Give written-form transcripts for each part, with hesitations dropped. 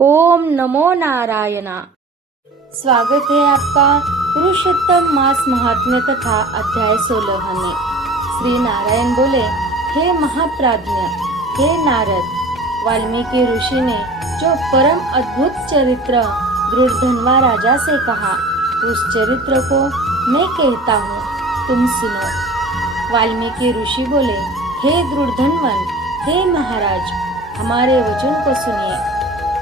ओम नमो नारायणा। स्वागत है आपका पुरुषोत्तम मास महात्म्य कथा अध्याय 16 में। श्री नारायण बोले, हे महाप्राज्ञ, हे नारद, वाल्मीकि ऋषि ने जो परम अद्भुत चरित्र दृढ़धनवा राजा से कहा, उस चरित्र को मैं कहता हूँ, तुम सुनो। वाल्मीकि ऋषि बोले, हे दृढ़धनवन, हे महाराज, हमारे वचन को सुनिए।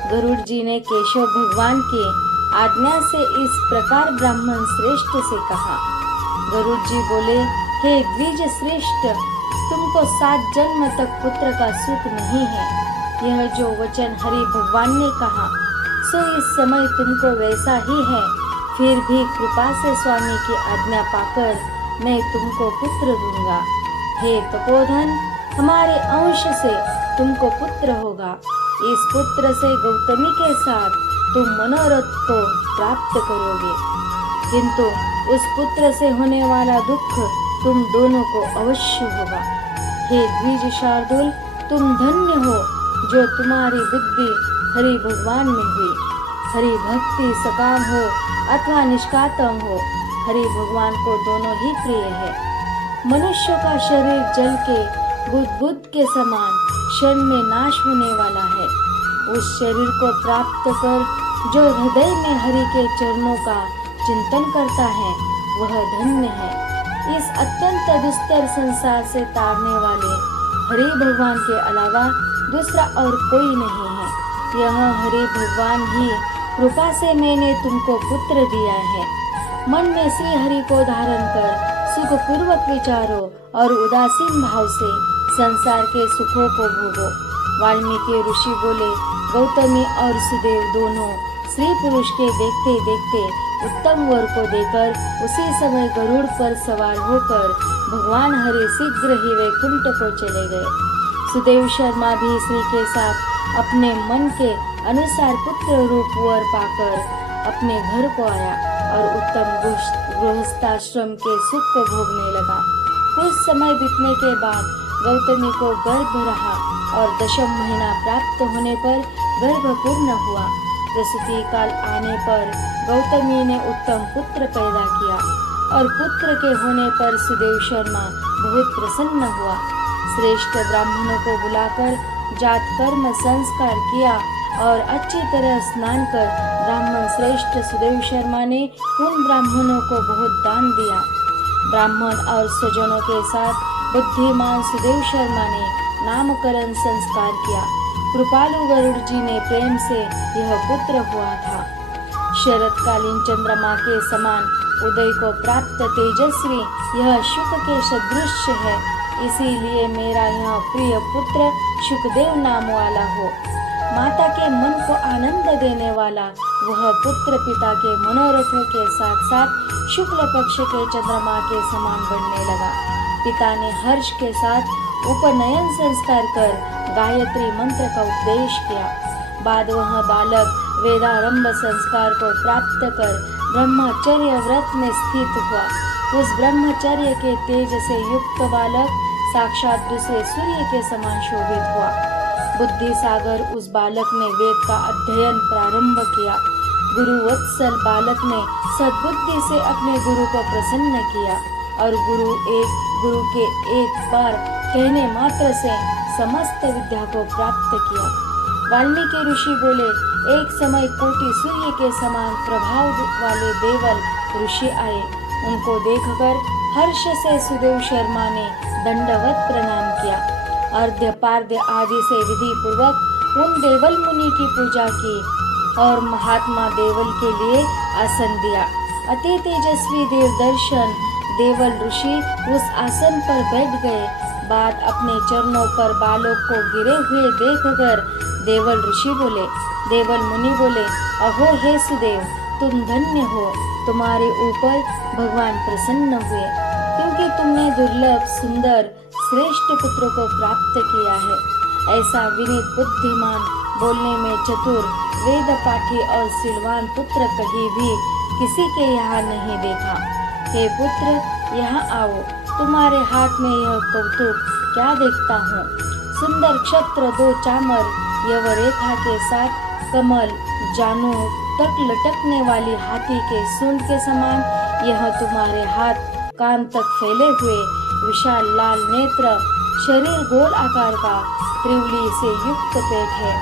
गरुड़ जी ने केशव भगवान की आज्ञा से इस प्रकार ब्राह्मण श्रेष्ठ से कहा। गरुड़ जी बोले, हे द्विज श्रेष्ठ, तुमको 7 जन्म तक पुत्र का सुख नहीं है। यह जो वचन हरि भगवान ने कहा, सो इस समय तुमको वैसा ही है। फिर भी कृपा से स्वामी की आज्ञा पाकर मैं तुमको पुत्र दूंगा। हे तपोधन, हमारे अंश से तुमको पुत्र होगा। इस पुत्र से गौतमी के साथ तुम मनोरथ को प्राप्त करोगे, किंतु उस पुत्र से होने वाला दुख तुम दोनों को अवश्य होगा। हे द्विज शार्दुल, तुम धन्य हो जो तुम्हारी बुद्धि हरि भगवान में हुई। हरि भक्ति सकाम हो अथवा निष्काम हो, हरि भगवान को दोनों ही प्रिय है। मनुष्य का शरीर जल के बुद्ध के समान क्षण में नाश होने वाला है। उस शरीर को प्राप्त कर जो हृदय में हरि के चरणों का चिंतन करता है, वह धन्य है। इस अत्यंत दुस्तर संसार से तारने वाले हरि भगवान के अलावा दूसरा और कोई नहीं है। यह हरि भगवान ही कृपा से मैंने तुमको पुत्र दिया है। मन में श्री हरि को धारण कर सुख पूर्वक विचारो और उदासीन भाव से संसार के सुखों को भोगो। वाल्मीकि ऋषि बोले, गौतमी और सुदेव दोनों स्त्री पुरुष के देखते देखते उत्तम वर को देकर उसी समय गरुड़ पर सवार होकर भगवान हरि शीघ्र ही वैकुंठ को चले गए। सुदेव शर्मा भी श्री के साथ अपने मन के अनुसार पुत्र रूप वर पाकर अपने घर को आया और उत्तम गृहस्थाश्रम के सुख को भोगने लगा। कुछ समय बीतने के बाद गौतमी को गर्भ रहा और 10वां महीना प्राप्त होने पर गर्भ पूर्ण हुआ। प्रसूति काल आने पर गौतमी ने उत्तम पुत्र पैदा किया और पुत्र के होने पर सुदेव शर्मा बहुत प्रसन्न हुआ। श्रेष्ठ ब्राह्मणों को बुलाकर जात कर्म संस्कार किया और अच्छी तरह स्नान कर ब्राह्मण श्रेष्ठ सुदेव शर्मा ने उन ब्राह्मणों को बहुत दान दिया। ब्राह्मण और स्वजनों के साथ बुद्धिमान सुदेव शर्मा ने नामकरण संस्कार किया। कृपालु गरुड़ जी ने प्रेम से यह पुत्र हुआ था। शरतकालीन चंद्रमा के समान उदय को प्राप्त तेजस्वी यह शुक के सदृश है। इसीलिए मेरा यह प्रिय पुत्र शुकदेव नाम वाला हो। माता के मन को आनंद देने वाला वह पुत्र पिता के मनोरथों के साथ साथ शुक्ल पक्ष के चंद्रमा के समान बनने लगा। पिता ने हर्ष के साथ उपनयन संस्कार कर गायत्री मंत्र का उपदेश किया। बाद वह बालक वेदारंभ संस्कार को प्राप्त कर ब्रह्मचर्य व्रत में स्थित हुआ। उस ब्रह्मचर्य के तेज से युक्त बालक साक्षात दूसरे सूर्य के समान शोभित हुआ। बुद्धि सागर उस बालक ने वेद का अध्ययन प्रारंभ किया। गुरु वत्सल बालक ने सद्बुद्धि से अपने गुरु को प्रसन्न किया और गुरु के एक बार कहने मात्र से समस्त विद्या को प्राप्त किया। वाल्मीकि ऋषि बोले, एक समय कोटि सूर्य के समान प्रभाव वाले देवल ऋषि आए। उनको देखकर हर्ष से सुदेव शर्मा ने दंडवत प्रणाम किया। अर्घ्य पार्घ्य आदि से विधि पूर्वक उन देवल मुनि की पूजा की और महात्मा देवल के लिए आसन दिया। अति तेजस्वी देव दर्शन देवल ऋषि उस आसन पर बैठ गए। बाद अपने चरणों पर बालक को गिरे हुए देखकर देवल मुनि बोले, अहो हे सुदेव, तुम धन्य हो। तुम्हारे ऊपर भगवान प्रसन्न हुए, क्योंकि तुमने दुर्लभ सुंदर श्रेष्ठ पुत्र को प्राप्त किया है। ऐसा विनीत बुद्धिमान, बोलने में चतुर, वेद पाठी और सिलवान पुत्र कहीं भी किसी के यहाँ नहीं देखा। हे पुत्र, यहाँ आओ। तुम्हारे हाथ में यह कौतुक क्या देखता हूँ? सुंदर क्षत्र 2 चामर यवरेखा के साथ कमल जानू तक लटकने वाली हाथी के सूंड के समान यह तुम्हारे हाथ कान तक फैले हुए विशाल लाल नेत्र, शरीर गोल आकार का, त्रिवली से युक्त पेट है।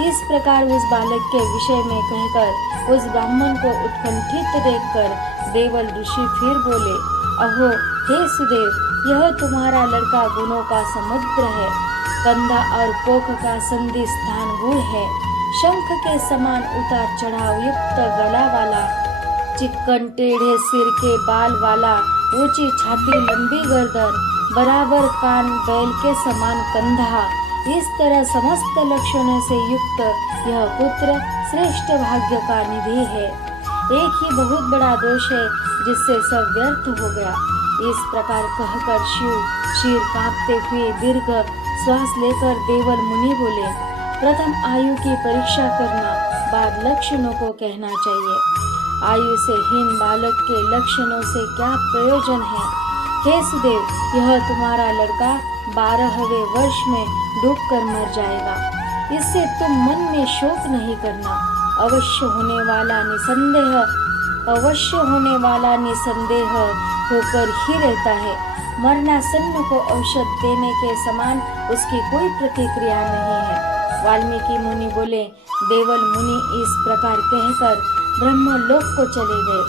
इस प्रकार उस बालक के विषय में कहकर उस ब्राह्मण को उत्कंठित देखकर देवल ऋषि फिर बोले, अहो हे सुदेव, यह तुम्हारा लड़का गुणों का समुद्र है, कंधा और कोख का संधि स्थान गुण है, शंख के समान उतार चढ़ाव युक्त गला वाला, चिक्कन टेढ़े सिर के बाल वाला, ऊंची छाती लंबी गर्दन, बराबर कान, बैल के समान कंधा, इस तरह समस्त लक्षणों से युक्त यह पुत्र श्रेष्ठ भाग्य का निधि है। एक ही बहुत बड़ा दोष है जिससे सब व्यर्थ हो गया। इस प्रकार कहकर शिव शीर कांपते हुए दीर्घ श्वास लेकर देवल मुनि बोले, प्रथम आयु की परीक्षा करना, बाद लक्षणों को कहना चाहिए। आयु से हीन बालक के लक्षणों से क्या प्रयोजन है? हे सुदेव, यह तुम्हारा लड़का 12वें वर्ष में डूबकर मर जाएगा। इससे तुम मन में शोक नहीं करना। अवश्य होने वाला निसंदेह होकर ही रहता है। मरणासन्न को औषध देने के समान उसकी कोई प्रतिक्रिया नहीं है। वाल्मीकि मुनि बोले, देवल मुनि इस प्रकार कहकर ब्रह्मलोक को चले गए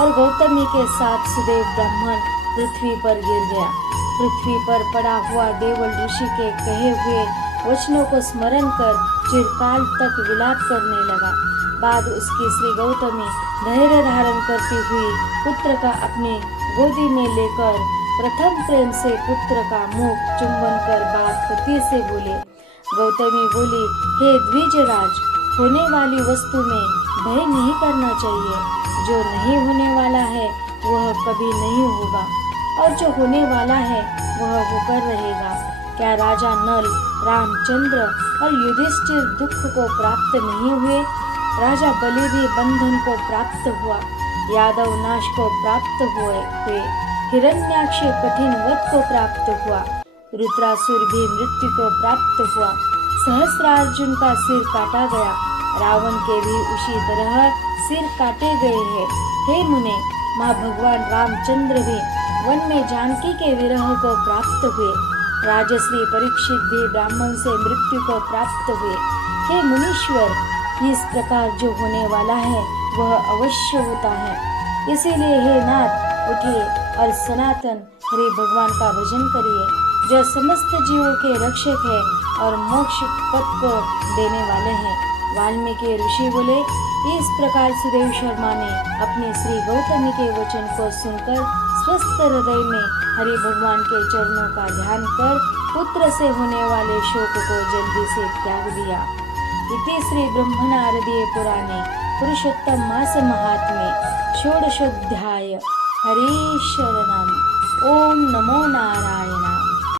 और गौतमी के साथ सुदेव ब्राह्मण पृथ्वी पर गिर गया। पृथ्वी पर पड़ा हुआ देवल ऋषि के कहे हुए वचनों को स्मरण कर चिरकाल तक विलाप करने लगा। बाद उसकी श्री गौतमी धैर्य धारण करती हुई पुत्र का अपने गोदी में लेकर प्रथम प्रेम से पुत्र का मुख चुंबन कर बात पति से बोले। गौतमी बोली, हे द्विजराज, होने वाली वस्तु में भय नहीं करना चाहिए। जो नहीं होने वाला है वह कभी नहीं होगा और जो होने वाला है वह होकर रहेगा। क्या राजा नल, रामचंद्र और युधिष्ठिर दुख को प्राप्त नहीं हुए? राजा बलि भी बंधन को प्राप्त हुआ, यादव नाश को प्राप्त हुए, हिरण्याक्ष कठिन वध को प्राप्त हुआ, रुद्रासुर भी मृत्यु को प्राप्त हुआ, सहस्रार्जुन का सिर काटा गया, रावण के भी उसी तरह सिर काटे गए हैं। हे मुने, माँ भगवान रामचंद्र भी वन में जानकी के विरह को प्राप्त हुए, राजश्री परीक्षित भी ब्राह्मण से मृत्यु को प्राप्त हुए। हे मुनीश्वर, इस प्रकार जो होने वाला है वह अवश्य होता है। इसीलिए हे नाथ, उठिए और सनातन हरि भगवान का भजन करिए, जो समस्त जीवों के रक्षक है और मोक्ष पद को देने वाले हैं। वाल्मीकि ऋषि बोले, इस प्रकार सुदेव शर्मा ने अपनी श्री गौतमी के वचन को सुनकर स्वस्थ हृदय में हरि भगवान के चरणों का ध्यान कर पुत्र से होने वाले शोक को जल्दी से त्याग दिया। इति श्री ब्रह्मनारदीय पुराणे पुरुषोत्तम मास महात्म्ये षोडशोऽध्याय। हरि शरणम्। ओम नमो नारायण।